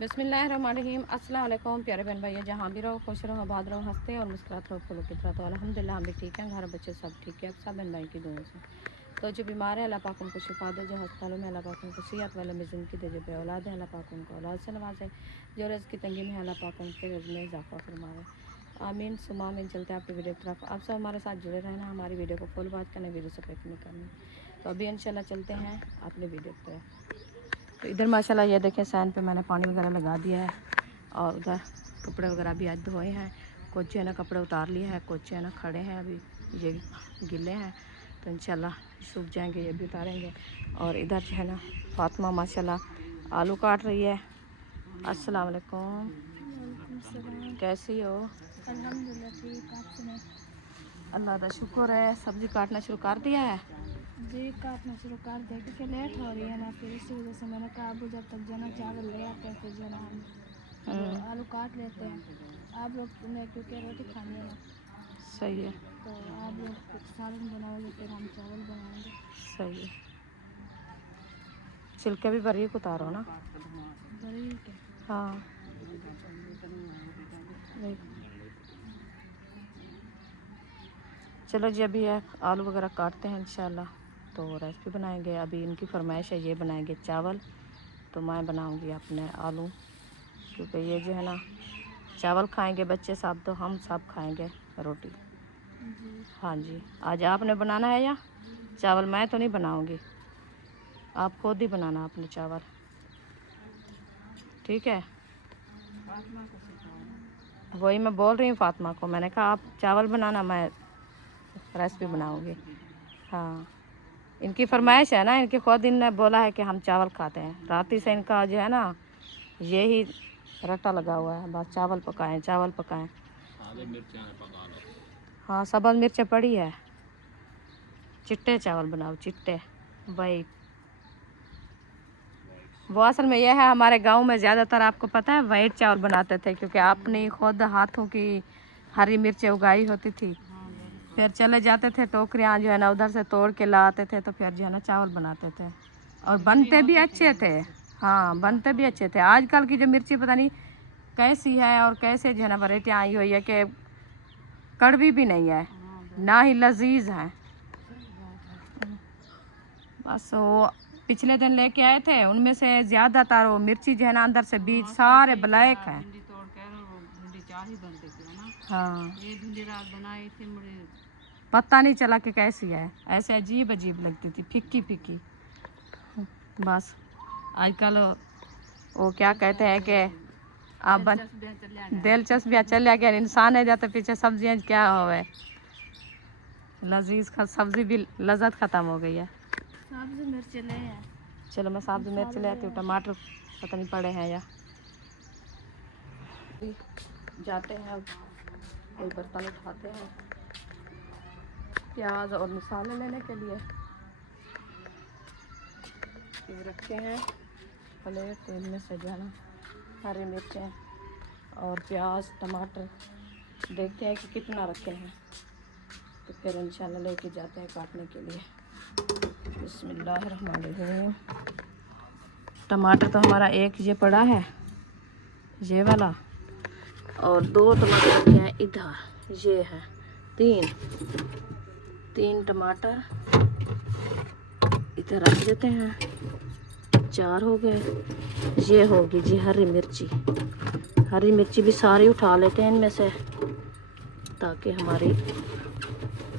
बिस्मिल्लाहिर्रहमानिर्रहीम। अस्सलाम वालेकुम प्यारे बहन भाई, जहाँ भी रहो खुश रहो, आबाद रहो, हंसते और मुस्कुराते रहो फूलों की तरह। तो अल्हम्दुलिल्लाह हम भी ठीक हैं, घर बच्चे सब ठीक है, सब बहन भाई की दुआ से। तो जो बीमार है अल्लाह पाक उनको शिफा दे, जो अस्पतालों में अल्लाह पाक उनको सेहत वाले में ज़िंदगी दे, जो बेऔलाद है अल्लाह पाक उनको औलाद से नवाजे, जो रिज़्क़ की तंगी में है अल्लाह पाक उनके रिज़्क़ में इजाफ़ा फरमाए। आमीन सुमा आमीन। चलते हैं आपकी वीडियो की तरफ। आप सब हमारे साथ जुड़े रहना, हमारी वीडियो को फुल वॉच करना, वीडियो से पिक नहीं करनी। तो अभी इंशाल्लाह चलते हैं अपनी वीडियो की तरफ। तो इधर माशाल्लाह ये देखें सैन पे मैंने पानी वगैरह लगा दिया है, और उधर कपड़े वगैरह भी आज धोए हैं। कुछ है ना कपड़े उतार लिए हैं, कुछ है ना खड़े हैं, अभी ये गिले हैं, तो इंशाल्लाह सूख जाएंगे, ये भी उतारेंगे। और इधर जो है ना फातिमा माशाल्लाह आलू काट रही है। अस्सलाम वालेकुम। कैसी हो? अल्हम्दुलिल्लाह ठीक। आप सुनाएं? अल्लाह का शुक्र है। सब्ज़ी काटना शुरू कर दिया है? जी काटना शुरू कर दिया क्योंकि लेट हो रही है ना, फिर इसी वजह से मैंने कहा अबू जब तक जो है ना चावल ले आते हैं फिर जो है ना हम आलू काट लेते हैं। आप लोग ने क्योंकि रोटी खानी है ना, सही है, तो आप लोग कुछ सालन बनाओगे फिर हम चावल बनाएंगे। सही है। छिलके भी बारीक उतारो ना। बरीक है। हाँ चलो जी, अभी है आलू वगैरह काटते हैं इंशाल्लाह, तो रेसिपी बनाएंगे। अभी इनकी फरमाइश है ये बनाएंगे चावल, तो मैं बनाऊंगी अपने आलू, क्योंकि ये जो है ना चावल खाएंगे बच्चे सब, तो हम सब खाएंगे रोटी। जी हाँ जी, आज आपने बनाना है या चावल? मैं तो नहीं बनाऊंगी, आप खुद ही बनाना अपने चावल, ठीक है? वही मैं बोल रही हूँ फातिमा को, मैंने कहा आप चावल बनाना, मैं रेसिपी बनाऊंगी। हाँ, इनकी फरमाइश है ना, इनके खुद इनने बोला है कि हम चावल खाते हैं। रात से इनका जो है ना यही रट्टा लगा हुआ है, बस चावल पकाएं चावल पकाएं। हाँ सब्ज़ मिर्चें पड़ी है, चिट्टे चावल बनाओ चिट्टे। भाई वो असल में यह है, हमारे गांव में ज़्यादातर आपको पता है वाइट चावल बनाते थे, क्योंकि आपने खुद हाथों की हरी मिर्चें उगाई होती थी। फिर चले जाते थे टोकरियाँ जो है ना उधर से तोड़ के लाते थे, तो फिर जो है ना चावल बनाते थे, और बनते भी अच्छे थे। हाँ बनते भी अच्छे थे। आजकल की जो मिर्ची पता नहीं कैसी है, और कैसे जो है ना वैरायटी आई हुई है कि कड़वी भी नहीं है ना ही लजीज है। बस वो पिछले दिन लेके आए थे, उनमें से ज़्यादातर वो मिर्ची जो है ना अंदर से बीज सारे ब्लैक हैं। हाँ ये भिंडी रात बनाई थी, मुझे पता नहीं चला कि कैसी है, ऐसे अजीब अजीब लगती थी, फिक्की फिक्की। बस आजकल वो क्या कहते हैं कि आप दिलचस्पियाँ चल गया, इंसान है जाते पीछे सब्जियाँ क्या होवे, लजीज सब्जी भी लज्जत ख़त्म हो गई है। सब्ज़ मिर्च ले हैं। चलो मैं सब्ज़ मिर्च ले आती हूँ, टमाटर पता नहीं पड़े हैं या। जाते हैं अब कोई बर्तन उठाते हैं प्याज और मसाले लेने के लिए। ये रखे हैं प्लेट, तेल में से जाना हरी मिर्चें और प्याज टमाटर, देखते हैं कि कितना रखे हैं, तो फिर इंशाल्लाह लेके जाते हैं काटने के लिए। बिस्मिल्लाहिर्रहमानिर्रहीम। टमाटर तो हमारा एक ये पड़ा है ये वाला, और 2 टमाटर रखे हैं इधर, ये है 3 टमाटर इधर रख देते हैं, 4 हो गए। ये होगी जी हरी मिर्ची, हरी मिर्ची भी सारी उठा लेते हैं इनमें से, ताकि हमारी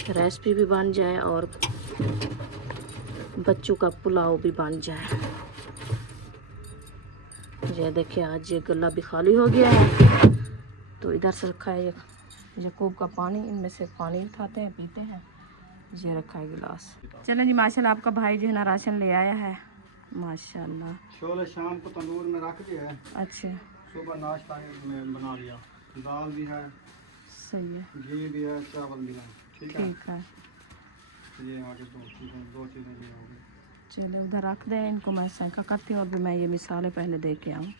रेसिपी भी बन जाए और बच्चों का पुलाव भी बन जाए। ये देखिए आज ये गला भी खाली हो गया है, तो इधर से रखा है यकूब का पानी, इनमें से पानी उठाते हैं पीते हैं। ये रखा है गिलास। चलें जी माशाल्लाह आपका भाई जो है ना राशन ले आया है माशाल्लाह। छोले शाम को तंदूर में रख दिया है, अच्छा सुबह नाश्ता में बना लिया, दाल भी है, सही है, घी भी है, चावल भी है। ठीक है, ये आगे 2 चीज़ें ये हो गई। चले उधर रख दें इनको, मैं सैंका करती हूँ और भी मैं ये मिसाले पहले दे के आऊँ।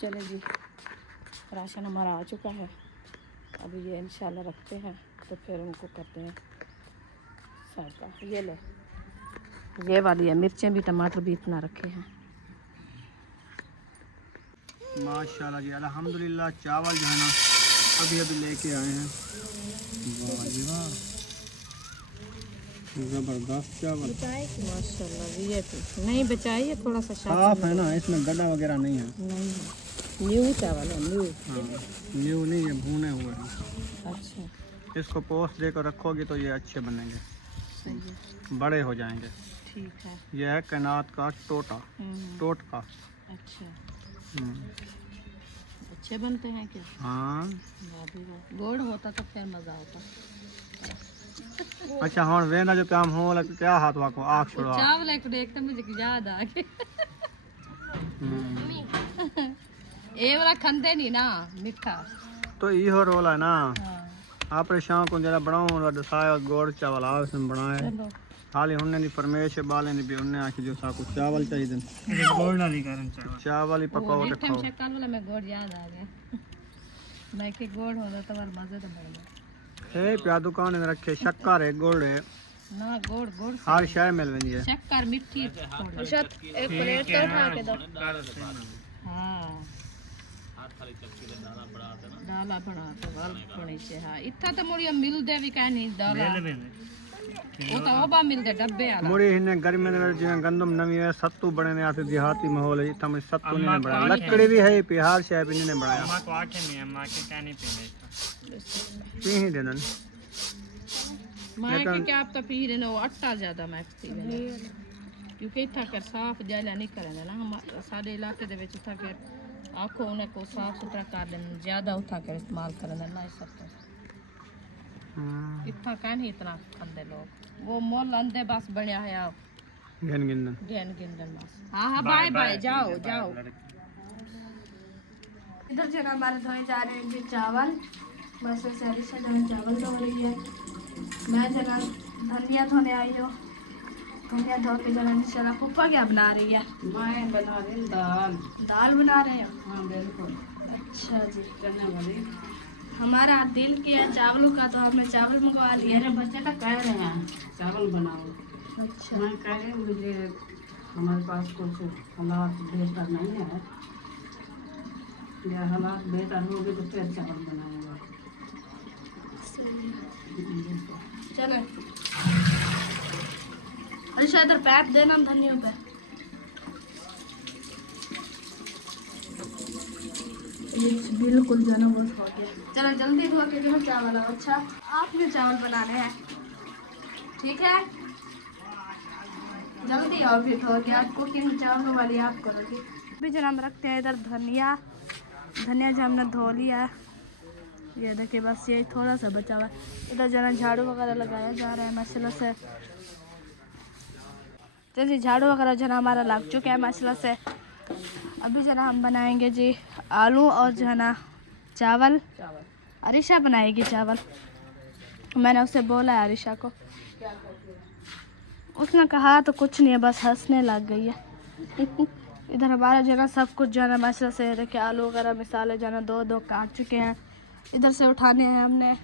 चले जी राशन हमारा आ चुका है, अभी ये इंशाल्लाह रखते हैं, तो फिर उनको करते हैं सैंका। ये ले ये वाली है मिर्चें भी टमाटर भी इतना रखे हैं। माशाल्लाह जी, अल्हम्दुलिल्लाह। चावल जो है ना अभी अभी लेके आए हैं। वाह जी वाह, ज़बरदस्त चावल। माशाल्लाह वीआईपी। नहीं बचाइए, थोड़ा सा साफ है ना, इसमें गड्ढा वगैरह नहीं है। नहीं, न्यू चावल है, न्यू। हाँ, न्यू नहीं, ये भुने हुए हैं। अच्छा, इसको पोस्ट देकर रखोगे तो ये अच्छे बनेंगे, सही है, बड़े हो जाएंगे। ठीक है। यह है कैनात का टोटा, टोटका। अच्छा, हम्म, अच्छे बनते हैं क्या? हाँ। वाह भी वाह। गोड़ होता तो फिर मज़ा होता। अच्छा हाँ, वेंदा जो काम हो लग क्या हाथ वाको आँख छोड़ो। चावल एक देखते मुझे याद आ गया। ये वाला खंदे नहीं ना मिठा। तो इहो रोल है ना, हाँ, आप शाम को जरा बनाओ दसाया गोड़ चावल आ उसमें बनाए चलो। हाली उन्हें दी परमेश बाले ने भी उन्हें आखी जो साको चावल चाहिए दिन गोड़ ना नहीं करन चावल ही पकाओ ते खाओ। शक्ल वाला में गोड़ याद आ गया। मैं के गोड़ होता तो और मज़े तो बढ़ गया। हे प्या दुकान में रखे शक्कर है गोड़ है ना, गोड़ गोड़ हर शय मिल वेंदी है। शक्कर मिठी थोड़ी। एक प्लेट तो उठा के दो। हाँ, डाला बना तो वाल बने से। हाँ, इतना तो मुड़िया मिल दे भी का नहीं डाला। वो तो ओबा मिल दे डब्बे वाला। मुड़ी हिने गर्मी में जिवें गंदम नवी है सत्तू बने ने आते देहाती माहौल है इतना में सत्तू नहीं बड़ा लकड़ी भी है बिहार शय भी नहीं बनाया। अम्मा को आके नहीं, अम्मा के क्या नहीं पीने पी ही देना मैं के क्या आप तो पी रहे ना, वो आटा ज्यादा मैं पी रहे क्योंकि इतना कर साफ जायला नहीं करेंगे ना हम सारे इलाके दे विच इतना कर आखो उन्हें को साफ सुथरा कर दें, ज्यादा उठा कर इस्तेमाल करेंगे ना इस सब इतना का नहीं इतना खंदे लोग। वो मोल अंदे बस बढ़िया है आप गिन गिन गेन गिंदन बस। हाँ हाँ, बाय बाय, जाओ जाओ। इधर जो हमारे धोए जा रहे हैं जी चावल। बस सारी से चावल धो रही है। मैं जना धनिया धोने आई हूँ। धनिया धो के जना इंशाल्लाह पप्पा क्या बना रही है? मैं बना रही हूँ दाल। दाल बना रहे हो? हाँ बिल्कुल। अच्छा जी। चने वाली। हमारा दिल किया चावलों का तो हमने चावल मंगवा लिए। मेरे बच्चे तो कह रहे हैं चावल बनाओ। अच्छा, मैं कह रही हूँ मुझे हमारे पास कुछ हालात बेहतर नहीं है, या हालात बेहतर होंगे तो फिर चावल बनाऊंगा। चलो अच्छा इधर पैप देना धनिया पे। ये बिल्कुल जाना वो हो गया। चलो जल्दी धो के जो चावल है। अच्छा आप भी चावल बनाने हैं, ठीक है? जल्दी आओ फिर धो के। आप कुकिंग चावलों वाली आप करोगी। अभी जो हम रखते हैं इधर धनिया। धनिया जो हमने धो लिया है, ये देखिए बस यही थोड़ा सा बचा हुआ है। इधर जना झाड़ू वगैरह लगाया जा रहा है माशाल्लाह से। जैसे झाड़ू वगैरह जना हमारा लग चुका है माशाल्लाह से। अभी जना हम बनाएंगे जी आलू और जो है ना चावल। अरिशा बनाएगी चावल। मैंने उसे बोला है अरिशा को, उसने कहा तो कुछ नहीं है, बस हंसने लग गई है। इधर हमारा जना सब कुछ जो है ना माशाल्लाह से देखिए आलू वगैरह मिसाले जो है ना दो दो काट चुके हैं। इधर से उठाने हैं हमने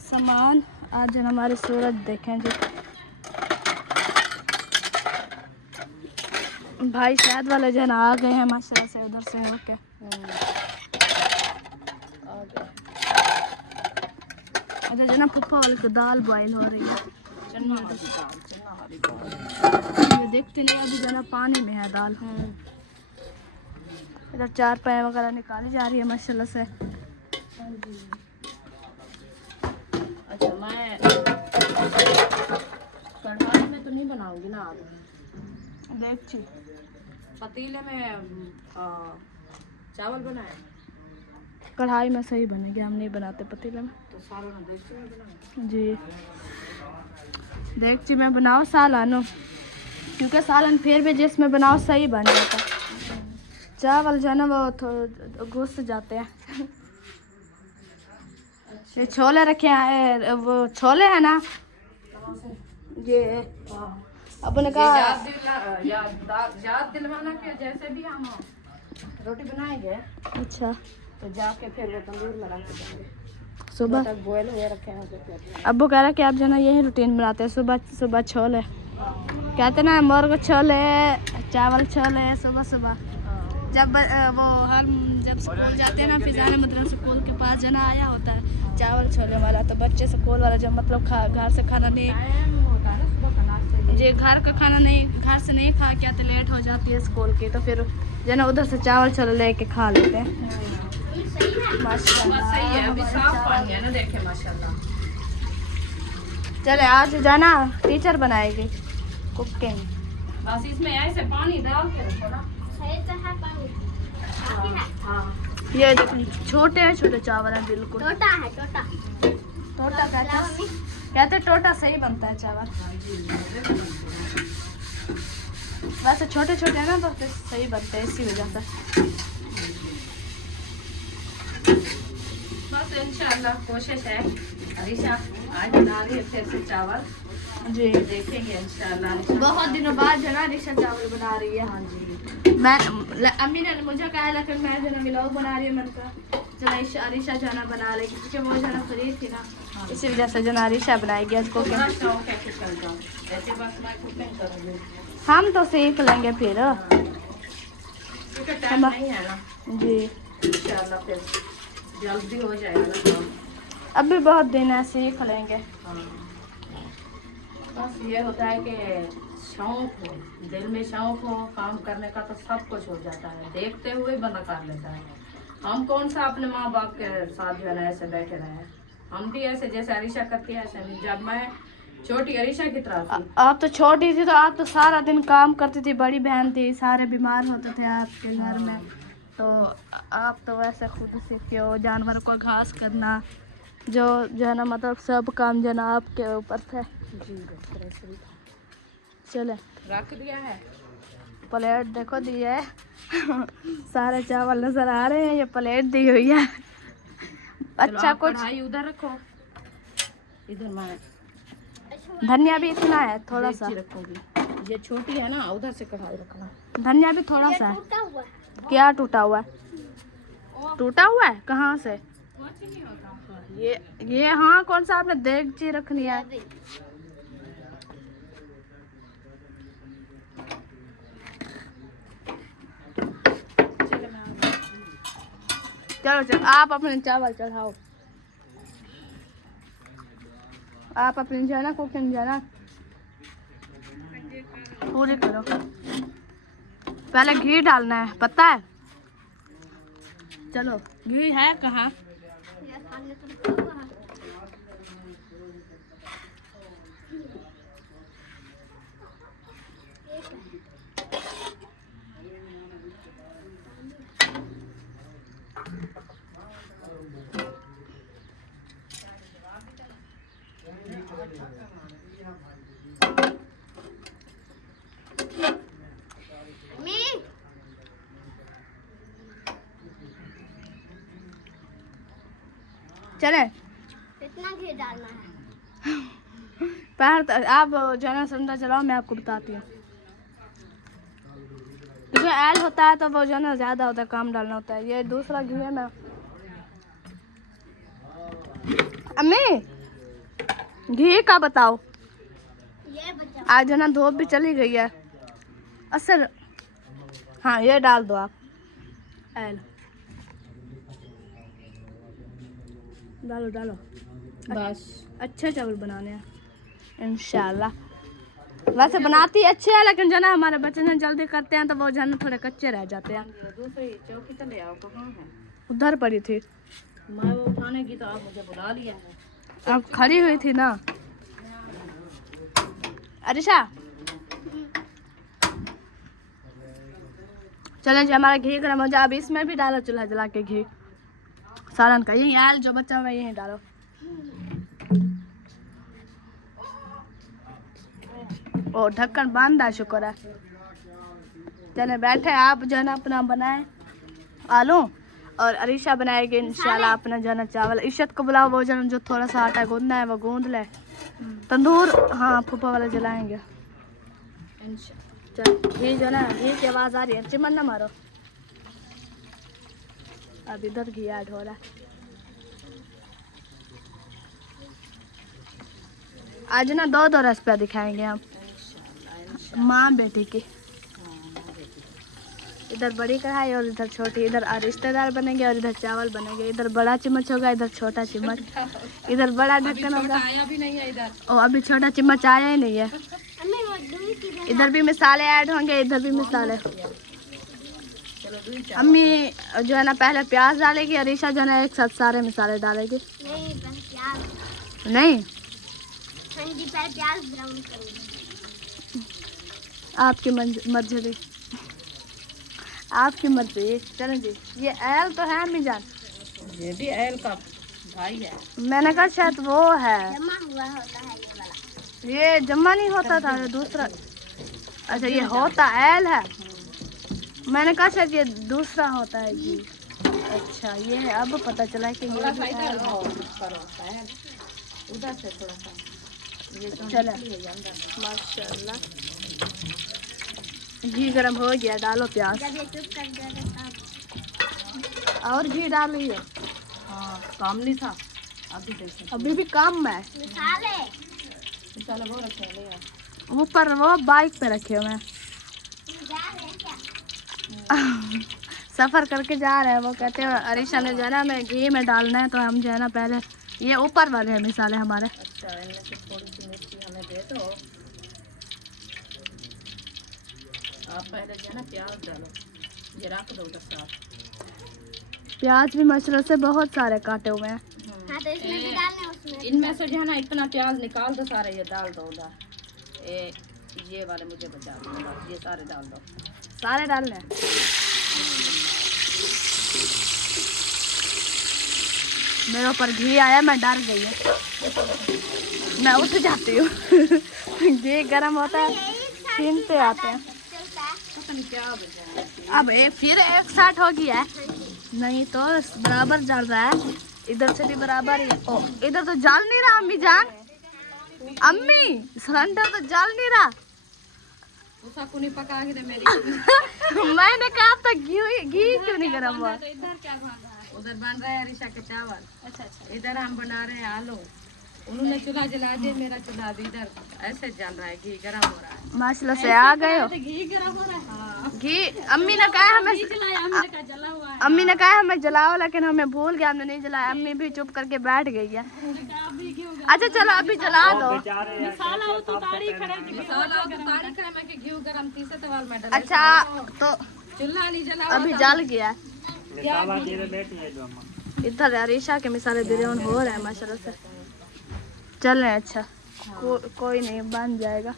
सामान। आज जो हमारे सूरज देखें जी, भाई शायद वाले जन आ गए हैं माशाल्लाह से उधर से होके। अच्छा जना पप्पा वाले को दाल बॉईल हो रही है। ये देखते नहीं अभी जना पानी में है दाल। इधर चार पाए वगैरह निकाली जा रही है माशाल्लाह से। अच्छा मैं कढ़ाई में तो नहीं बनाऊंगी ना आप, देखिए पतीले में चावल बनाए कढ़ाई में सही बनेगी, हम नहीं बनाते पतीले में। तो सालों में देगची में बनाए। जी देगची में बनाओ सालानो, क्योंकि सालन फिर भी जिसमें बनाओ सही बन जाता है। चावल जो है ना वो थोड़ा घुस जाते हैं। ये छोले रखे हैं, वो छोले हैं ना ये अपने का याद दिलवाना कि जैसे भी हम रोटी बनाएंगे अच्छा तो जाके फिर वो तंदूर में रख देंगे। सुबह तक बॉयल हुए रखे हैं तो फिर अब्बू कह रहा कि आप जो है ना यही रूटीन बनाते हैं, सुबह सुबह छोले कहते ना, मुर्ग छोले चावल छोले सुबह सुबह। जब वो हम जब स्कूल जाते हैं ना, फिजाना मदरसा स्कूल के पास जना आया होता है चावल छोले वाला, तो बच्चे स्कूल वाला जब मतलब घर से खाना नहीं, जी घर का खाना नहीं, घर से नहीं खा के आते, लेट हो जाती है स्कूल की, तो फिर जना उधर से चावल छोले लेके खा लेते हैं। माशाल्लाह सही है, अभी साफ पानी है ना, देखे माशाल्लाह। चले आज जाना टीचर बनाएगी कुकिंग। बस इसमें ऐसे पानी डाल के रखो ना। हाँ ये देखो छोटे हैं, छोटे चावल हैं बिल्कुल। टोटा है टोटा। टोटा कहते टोटा सही बनता है चावल। वैसे छोटे छोटे हैं ना तो फिर सही बनते हैं, इसी वजह से। बस इंशाल्लाह कोशिश है। अरीशा आज बना रही है फिर से चावल, जी देखेंगे इंशाल्लाह। बहुत दिनों बाद जना रिशा चावल बना रही है। हाँ जी, मैं अम्मी ने मुझे कहा, लेकिन मैं जना व्लॉग बना रही है, मैंने कहा जना अरीशा जाना बना लेगी, क्योंकि वो जना फ्री थी ना, इसी वजह से जना अरीशा बनाएगी आज को। थोड़ा शौक है कि चल जाओ, ऐसे बस मैं कुकिंग करूँगी हम तो सीख लेंगे फिर। क्योंकि टाइम नहीं है ना। जी इंशाल्लाह फिर जल्दी हो जाएगा ना काम। अभी बहुत दिन है, सीख लेंगे। हाँ। बस ये होता है कि शौक हो, दिल में शौक हो काम करने का तो सब कुछ हो जाता है, देखते हुए बंदा कर लेता है। हम कौन सा अपने माँ बाप के साथ जो है ना ऐसे बैठे रहे, हम भी ऐसे जैसे अरीशा करती है ऐसे नहीं। जब मैं छोटी अरीशा की तरह थी, आप तो छोटी थी तो आप तो सारा दिन काम करती थी, बड़ी बहन थी, सारे बीमार होते थे आपके घर में, तो आप तो वैसे खुद सीखे हो, जानवरों को घास करना जो है ना, मतलब सब काम जो ना आपके ऊपर थे। जी ऐसे भी चले रख दिया है। प्लेट देखो दी है सारे चावल नजर आ रहे हैं, ये प्लेट दी हुई है। अच्छा कुछ कढ़ाई उधर रखो, इधर मैं धनिया भी इतना है थोड़ा सा, डेगची रखूंगी। ये छोटी है ना, उधर से कढ़ाई रखना। धनिया भी थोड़ा सा है। टूटा हुआ है। क्या टूटा हुआ है? टूटा हुआ है कहाँ से? ये हाँ, कौन सा आपने देगची रखनी है? चलो चलो आप अपने चावल चढ़ाओ, आप अपनी जो है ना कुकिंग जो है ना पूरी करो। पहले घी डालना है, पता है? चलो घी है कहाँ? ये सामने तो रखा हुआ है। चले कितना घी डालना है? पैर आप जो है ना समझा चलाओ, मैं आपको बताती हूँ। क्योंकि ऐल होता है तो वो जो है ना ज़्यादा होता है, काम डालना होता है। ये दूसरा घी है ना। अम्मी घी का बताओ। ये बचा। आज जो है ना धूप भी चली गई है असर। हाँ ये डाल दो आप, ऐल डालो डालो, बस अच्छे चावल बनाने हैं इंशाल्लाह। वैसे बनाती अच्छे है, लेकिन जो ना हमारे बच्चे ना जल्दी करते हैं तो वो जो है ना थोड़े कच्चे रह जाते हैं। दूसरी चौकी तो ले आओ, कहाँ है? उधर पड़ी थी, मैं वो उठाने की तो आप मुझे बुला लिया है। अब खड़ी हुई थी ना। अरिशा चले जी, हमारा घी गर्म हो जाए। अब इसमें भी डालो चूल्हा जला के घी सालन का। यही आयल जो बच्चा हुआ यही डालो। ओ ढक्कन बांधा, शुक्र है। चले बैठे, आप जो है ना अपना बनाए आलू, और अरीशा बनाएगी इंशाल्लाह अपना जो है ना चावल। इशत को बुलाओ, वो जो थोड़ा सा आटा गूंदना है वो गूंद ले। तंदूर हाँ फूफा वाला जलाएंगे। चल घी जो ना, घी की आवाज़ आ रही है, चिमन ना मारो। अब इधर घी ऐड हो रहा है। आज ना दो दो रेसिपी दिखाएंगे हम, माँ बेटी की। इधर बड़ी कढ़ाई और इधर छोटी, इधर रिश्तेदार बनेंगे और इधर चावल बनेंगे। इधर बड़ा चम्मच होगा, इधर छोटा चम्मच, इधर बड़ा ढक्कन होगा। आया भी नहीं है इधर। और अभी छोटा चम्मच आया ही नहीं है। अम्मी वो दूध की इधर भी मसाले ऐड होंगे, इधर भी मसाले। अम्मी जो है ना पहले प्याज डालेगी, अरीशा जो है ना एक साथ सारे मसाले डालेगी। नहीं बस प्याज। नहीं, हाँ जी पहले प्याज ब्राउन करूँगी। आपकी मर्जी, आपकी मर्जी। चलो जी, ये एल तो है अम्मी जान, ये भी एल का भाई है। मैंने कहा शायद वो है, जमा हुआ होता है ये वाला। ये जमा नहीं होता था, ये दूसरा। अच्छा ये होता एल है, मैंने कहा शायद ये दूसरा होता है जी। अच्छा ये है, अब पता चला कि ये भी एल है। उधर से थोड़ा सा ये तो चलो माशाल्लाह, घी गरम हो गया, डालो प्याज जब ये चुप कर जाएगा तब और घी डालिए। हाँ काम नहीं था अभी जैसे अभी भी काम है। मसाले मसाला वो रखे ले यार। ऊपर वो बाइक पे रखे हुए हैं, जा रहे हैं क्या? सफ़र करके जा रहे हैं। वो कहते हैं अरीशा ने जो है ना हमें घी में डालना है, तो हम जो है ना पहले ये ऊपर वाले हैं मसाले हमारे। अच्छा इनमें से थोड़ी सी मिर्ची हमें दे दो। आप पहले जो है ना प्याज डालो, ये रख दो उधर साथ। प्याज भी माशाल्लाह से बहुत सारे काटे हुए हैं। हाँ तो इसमें भी डालना है उसमें। इनमें से जो है ना इतना प्याज निकाल दो सारे, ये डाल दो उधर। ये वाले मुझे बचा दो, बस ये सारे डाल दो। सारे डालने हैं। मेरे ऊपर घी आया, मैं डर गई हूँ, मैं उठ जाती हूँ। घी गरम होता है, छीनते आते हैं। चलता है। पता नहीं क्या बचा है। अब फिर एक साथ हो गया है, नहीं तो बराबर जल रहा है, इधर से भी बराबर ही। ओ इधर तो जल नहीं रहा अम्मी जान, अम्मी सिलेंडर तो जल नहीं रहा। उसका कुनी पका के दे मेरी। मैंने कहा तो घी क्यों नहीं गरम हुआ? तो इधर क्या बन रहा है? उधर बन रहा है अरीशा के चावल। अच्छा इधर हम बना रहे हैं आलू। उन्होंने चूल्हा जला दिया, मेरा चूल्हा भी इधर ऐसे जल रहा है, घी गरम हो रहा है। माशाल्लाह से आ गए हो। घी गरम हो रहा है। हाँ। घी अम्मी ने कहा हमें, हमने कहा जला हुआ है। अम्मी ने कहा हमें जलाओ, लेकिन हमें भूल गया, हमने नहीं जलाया। अम्मी भी चुप करके बैठ गई है। अच्छा चलो अभी जला दो। मसाला उतारी खड़े मैं के घी गरम तीसरे तवाल में डाला। अच्छा तो चूल्हा नहीं जला। अभी जल गया। इधर अरीशा के मिसाले बिरयान हो रहा है माशाल्लाह से, चल रहे हैं। अच्छा कोई नहीं, बन जाएगा।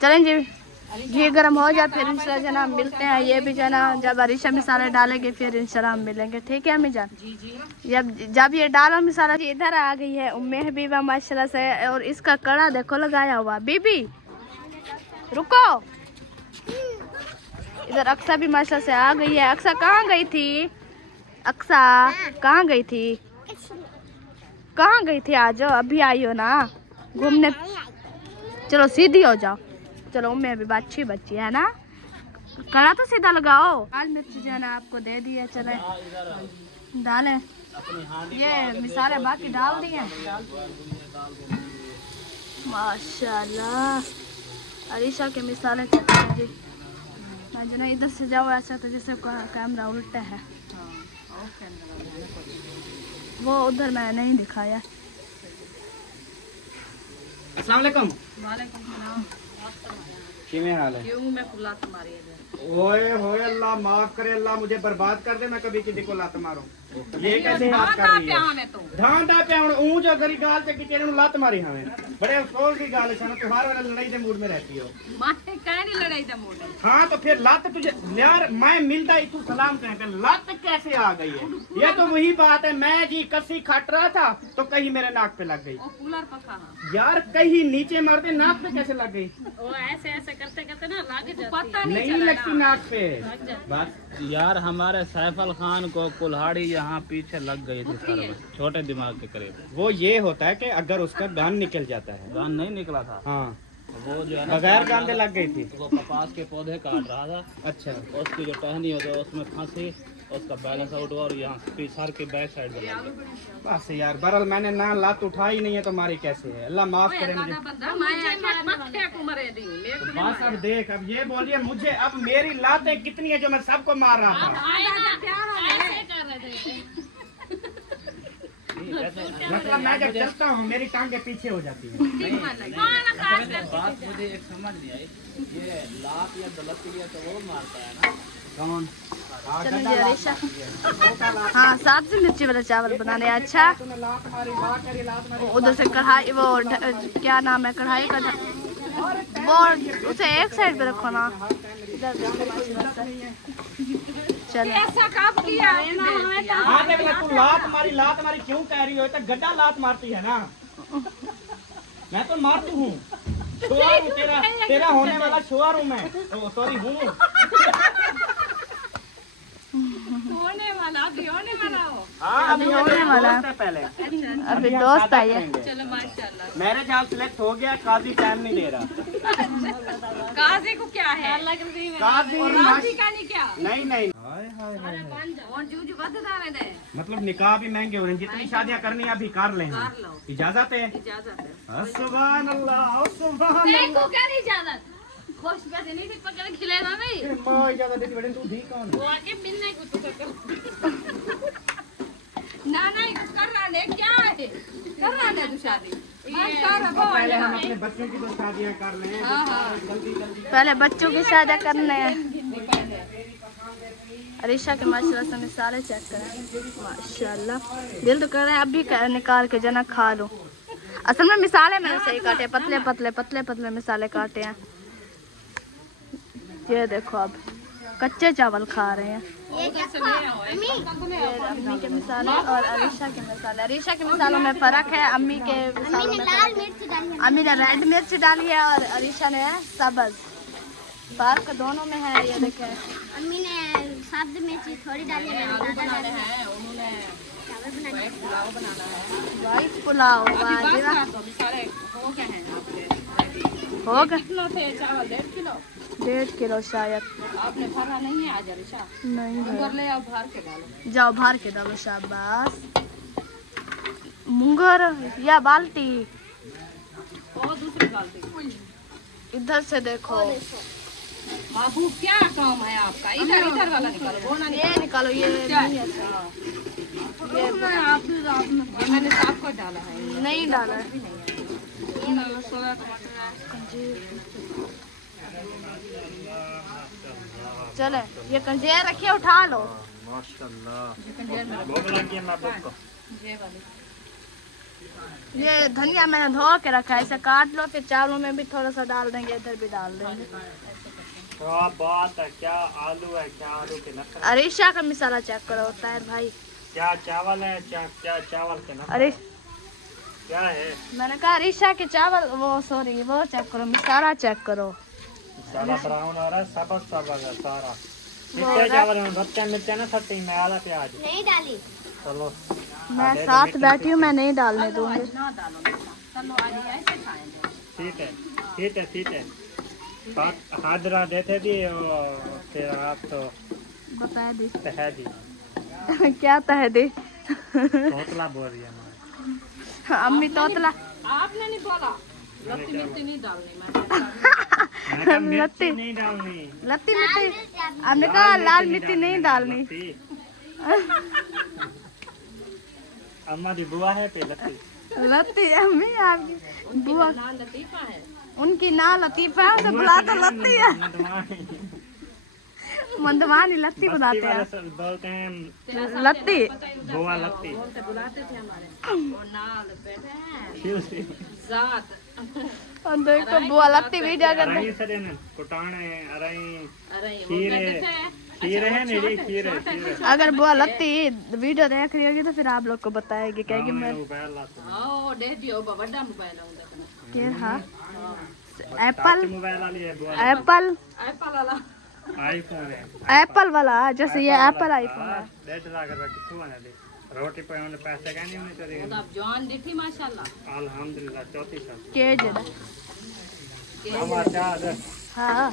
चलें जी, घी गरम हो जाए फिर इंशाल्लाह जना मिलते हैं। ये भी जना जब अरीशा मिसाले डालेंगे फिर इंशाल्लाह हम मिलेंगे, ठीक है अम्मी जान? जी। जब ये डालो मिसाला, इधर आ गई है उम्मे हबीबा माशाल्लाह से, और इसका कड़ा देखो लगाया हुआ। बीबी रुको, इधर अक्सा भी माशाल्लाह से आ गई है। अक्सा कहाँ गई थी? अक्सा कहाँ गई थी? कहाँ गई थी? आ जाओ, अभी आई हो ना घूमने। चलो सीधी हो जाओ। चलो उम्मे अभी अच्छी बच्ची है ना, कड़ा तो सीधा लगाओ। लाल मिर्ची जो है ना आपको दे दी है, चले डालें। ये मिसाले बाकी डाल दिए माशाल्लाह। अरीशा के मिसाले चलते हैं जी। मैं जो ना इधर से जाओ ऐसा तो जैसे कैमरा उल्टा है, वो उधर मैं नहीं दिखाया। अस्सलाम वालेकुम। वालेकुम सलाम। किमें हाल है? क्यों मैं फुला तुम्हारी है। ओए होए अल्लाह माफ करे, अल्लाह मुझे बर्बाद कर दे, मैं कभी किसी को लात मारूं। ये कैसी बात कर रही है? ढांडा पे ਹੁਣ ऊं जो गरी गाल ते किसी ने लात मारी हमें, बड़े अफसोस की गाल है। तू हर वाले लड़ाई के मूड में रहती हो। माथे काहे नहीं लड़ाई दा मूड है? हाँ तो फिर लत तुझे यार, मैं मिलता ही तू सलाम कह के लत कैसे आ गई है? ये तो वही बात है, मैं जी कसी खट रहा था तो कहीं मेरे नाक पे लग गई। वो कूलर पका यार कहीं नीचे मारते नाक पे कैसे लग गई? वो ऐसे ऐसे करते करते ना लागे जाती है। पता नहीं लगती नाक पे। बस यार हमारे सैफल खान को कुल्हाड़ी यहाँ पीछे लग गई थी सर में, छोटे दिमाग के करीब। वो ये होता है कि अगर उसका गान निकल जाता है। गान नहीं निकला था, हाँ वो जो है ना बगैर गांदे लग गई थी। वो कपास के पौधे काट रहा था। अच्छा उसकी जो टहनी होती है उसमें फंसी उसका बैलेंस आउट हुआ और यहाँ सर के बैक साइड में लग गया। बस यार बरल मैंने ना लात उठाई नहीं है तो मारी कैसे है, अल्लाह माफ करे मुझे। तो बस अब देख, अब ये बोलिए मुझे, अब मेरी लातें कितनी है जो मैं सबको मार रहा था। मतलब मैं जब चलता हूँ मेरी टांगे पीछे हो जाती है। बात मुझे एक समझ नहीं आई, ये लात या गलत लिया तो वो मारता है ना कौन? चलो ये अरीशा, हाँ सब्जी मिर्ची वाला चावल बनाने। अच्छा उधर से कढ़ाई, वो क्या नाम है कढ़ाई का, वो उसे एक साइड पे रखो ना। चलो ऐसा कब किया? हाँ देख ले, तू लात मारी क्यों कह रही हो? तो गड्ढा लात मारती है ना, मैं तो मारती हूँ। शोहर हूँ तेरा होने वाला शोहर हूँ मैं, सॉरी हूँ। होने वाला अभी होने वाला हो। हाँ अभी होने वाला है पहले। अभी दोस्त आई है। चलो माशाल्लाह। मैरिज हाल सिलेक्ट हो गया, काजी टाइम नहीं दे रहा। काजी को क्या है? काजी राजी का नहीं क्या? नहीं नहीं, और जूझ बददावे दे। मतलब निकाह भी महंगे हो रहे हैं, जितनी शादियां करनी है अभी कर लें। कर लो। इजाजत है? इजाजत है। सुभान अल्लाह, सुभान देखो क्या इजाजत? खुश पैसे नहीं थे पकड़ खिलेगा नहीं। अल्लाह। इजाजत देती बड़े, तू भी कौन? वो आके मिलने को तो कर। ना नहीं कर रहा है क्या है? कर रहा है तू शादी। पहले हम अपने बच्चों की तो शादियां कर लें। जल्दी जल्दी। पहले बच्चों की शादी करने हैं। अरीशा के माशाल्लाह से मिसालें चेक करें, माशाल्लाह दिल तो कर रहा है अभी निकाल के जना खा लो। असल में मिसाले मैंने सही काटे, पतले पतले पतले पतले मिसाले काटे हैं। ये देखो अब कच्चे चावल खा रहे हैं। ये क्या अम्मी? अम्मी के मिसाले और अरीशा के मिसाले। अरीशा के मिसालों में फ़र्क है, अम्मी के मिसालों में लाल मिर्च डाली है। अम्मी ने रेड मिर्च डाली है और अरीशा ने सब्ज। फर्क दोनों में है, ये देखें। अम्मी ने सब्ज मिर्च थोड़ी डाली है, मैंने ज्यादा डाली है। उन्होंने चावल बनाने हैं। पुलाव बनाना है। वाइट पुलाव अभी वाह बात जी वाह। कर दो, सारे हो गए हैं आपके। हो गए कितना थे चावल? 1.5 किलो। 1.5 किलो शायद। आपने भरा नहीं है आज अरीशा? नहीं है। ऊपर ले आओ भर के डालो। जाओ भर के डालो, शाबाश। मुंगर या बाल्टी, और दूसरी बाल्टी। इधर से देखो। बाबू क्या काम है आपका? इधर इधर वाला निकालो, वो ना ये निकालो, ये नहीं अच्छा। ये मैंने साफ कर डाला है। नहीं डाला है। सोया टमाटर है। चले ये कंजेर रखिए, उठा लो। ये वाली। ये धनिया मैंने धो के रखा है, इसे काट लो, फिर चावलों में भी थोड़ा सा डाल देंगे, इधर भी डाल देंगे। क्या बात है, क्या आलू है, क्या आलू के नखरे। अरीशा का मिसाला चेक करो ताहिर भाई। क्या चावल है, क्या चावल के नखरे। अरे क्या है? मैंने कहा अरीशा के चावल, वो सॉरी वो चेक करो, मिसाला चेक करो। सारा ब्राउन हो रहा है, सब है सारा। कितने चावल में बच्चे मिलते हैं ना, सट्टी में आधा प्याज। नहीं डाली। चलो मैं साथ बैठी हूँ, मैं नहीं डालने दूंगी। ना डालो चलो आज ऐसे खाएंगे। ठीक है ठीक है ठीक है। हाजरा देते भी फिर आप तो बता दी है जी। क्या तह दे। तोतला बोल रही है अम्मी तोतला। आपने नहीं बोला लत्ती मिर्ची नहीं डालनी। मैंने कहा मिर्ची लत्ती नहीं डालनी। लत्ती मिट्टी, हमने कहा लाल मिट्टी नहीं डालनी। लत्ती। अम्मा दी बुआ है पे लत्ती। लत्ती अम्मी आपकी बुआ, ना लतीफा है। उनकी ना लतीफा है, उसे बुला तो लत्ती है। मंदवानी लत्ती बुलाते हैं, बोलते हैं लत्ती। बुआ लत्ती। बोलते बुलाते थे हमारे। और नाल बैठे हैं जात। और देखो बुआ लत्ती वीडियो करते। अरई सरे ने कुटाने अरई अरे वो खीर कहते थे खीर है मेरी खीर है अगर बुआ लत्ती वीडियो देख रही होगी तो फिर आप लोग को बताएगी, कहेगी मैं आओ दे दियो बड़ा मोबाइल आऊं देखना। ये हाँ एप्पल मोबाइल वाली है बुआ। एप्पल एप्पल वाला आईफोन है एप्पल वाला, जैसे ये एप्पल आईफोन है। 1.5 लाख रुपए कितने आने दे रोटी पे उन्हें पैसे का नहीं होने चाहिए। तो आप जान देखी माशाल्लाह। अल्हम्दुलिल्लाह चौथी साल के जरा हमारा चाह हाँ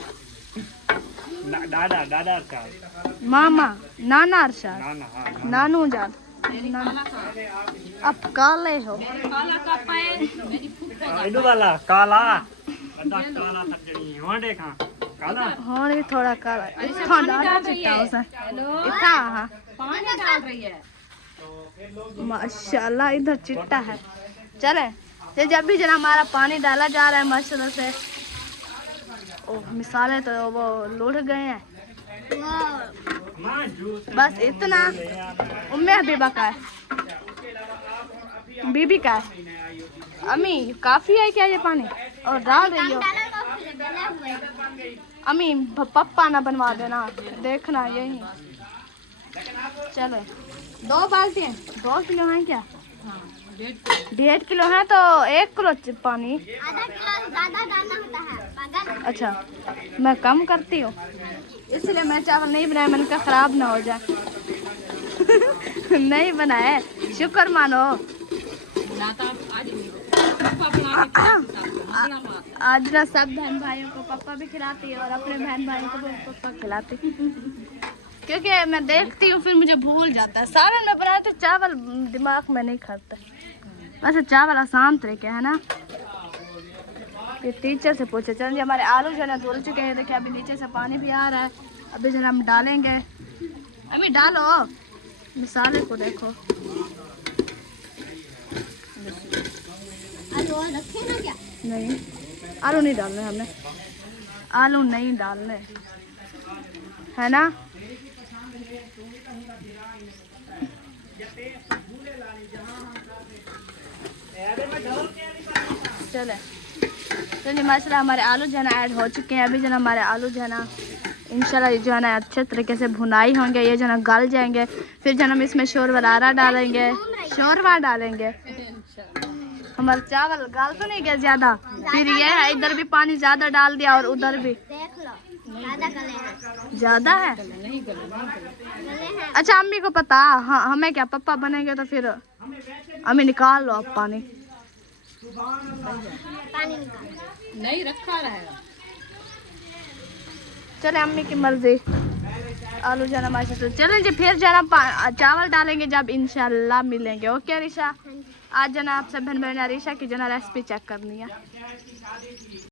दादा दादा अरशाद मामा नाना अरशाद ना ना हाँ नानू जान अब काले हो इधर वाला काला अदा काला तकड़ी वंडे का काला हाँ ये थोड़ा काला इतना डाला चिट्टा उसे इतना हाँ पानी डाल रही है। माशाल्लाह इधर चिट्टा है। चले ये जब भी जना हमारा पानी डाला जा रहा है माशाल्लाह से। ओ मिसाले तो वो लुढ़ गए हैं। बस इतना। उम्मे हबीबा का है, बीबी का है। अम्मी काफी है क्या ये पानी? और डाल रही हो अम्मी पप्पा ना बनवा देना, देखना यही। चलो 2 बाल्टी हैं, 2 किलो हैं क्या? 1.5 किलो है तो 1 किलो पानी। आधा किलो ज्यादा डालना होता है पागल। अच्छा मैं कम करती हूँ इसलिए मैं चावल नहीं बनाया, मैंने कहा खराब ना हो जाए। नहीं बनाए, शुक्र मानो। आज ना सब बहन भाइयों को पापा भी खिलाती है और अपने बहन भाइयों को भी पापा खिलाती, क्योंकि मैं देखती हूँ फिर मुझे भूल जाता है। सालन में बनाते चावल दिमाग में नहीं खाता। वैसे चावल आसान तरीके है ना। ये टीचर से पूछे। चल जी हमारे आलू जो है ना धुल चुके हैं। देखिए अभी नीचे से पानी भी आ रहा है। अभी जरा हम डालेंगे। अम्मी डालो, मसाले को देखो। आलू और रखे ना क्या? नहीं आलू नहीं डालने हमने, आलू नहीं डालने है ना। चले चलिए माशाल्लाह हमारे आलू जो है ना ऐड हो चुके हैं। अभी जो है ना हमारे आलू जो है ना इंशाल्लाह ये जो है ना अच्छे तरीके से भुनाई होंगे। ये जो है ना गल जाएंगे। फिर जो है हम इसमें शोरवरारा डालेंगे, शोरवा डालेंगे। हमारे चावल गाल तो नहीं गया ज्यादा। फिर ये है इधर भी पानी ज्यादा डाल दिया और उधर भी। देख लो ज्यादा गले हैं। ज्यादा है? गले हैं। अच्छा अम्मी को पता। हाँ हमें क्या, पप्पा बनेंगे तो फिर अम्मी निकाल लो अब पानी। पानी निकाल। नहीं रखा रहेगा। चले अम्मी की मर्जी। आलू जाना माशा से। चले जी फिर जाना चावल डालेंगे जब इंशाल्लाह मिलेंगे। ओके रिशा, आज जना आपसे बहन बहन रिशा की जना रेसिपी चेक करनी है।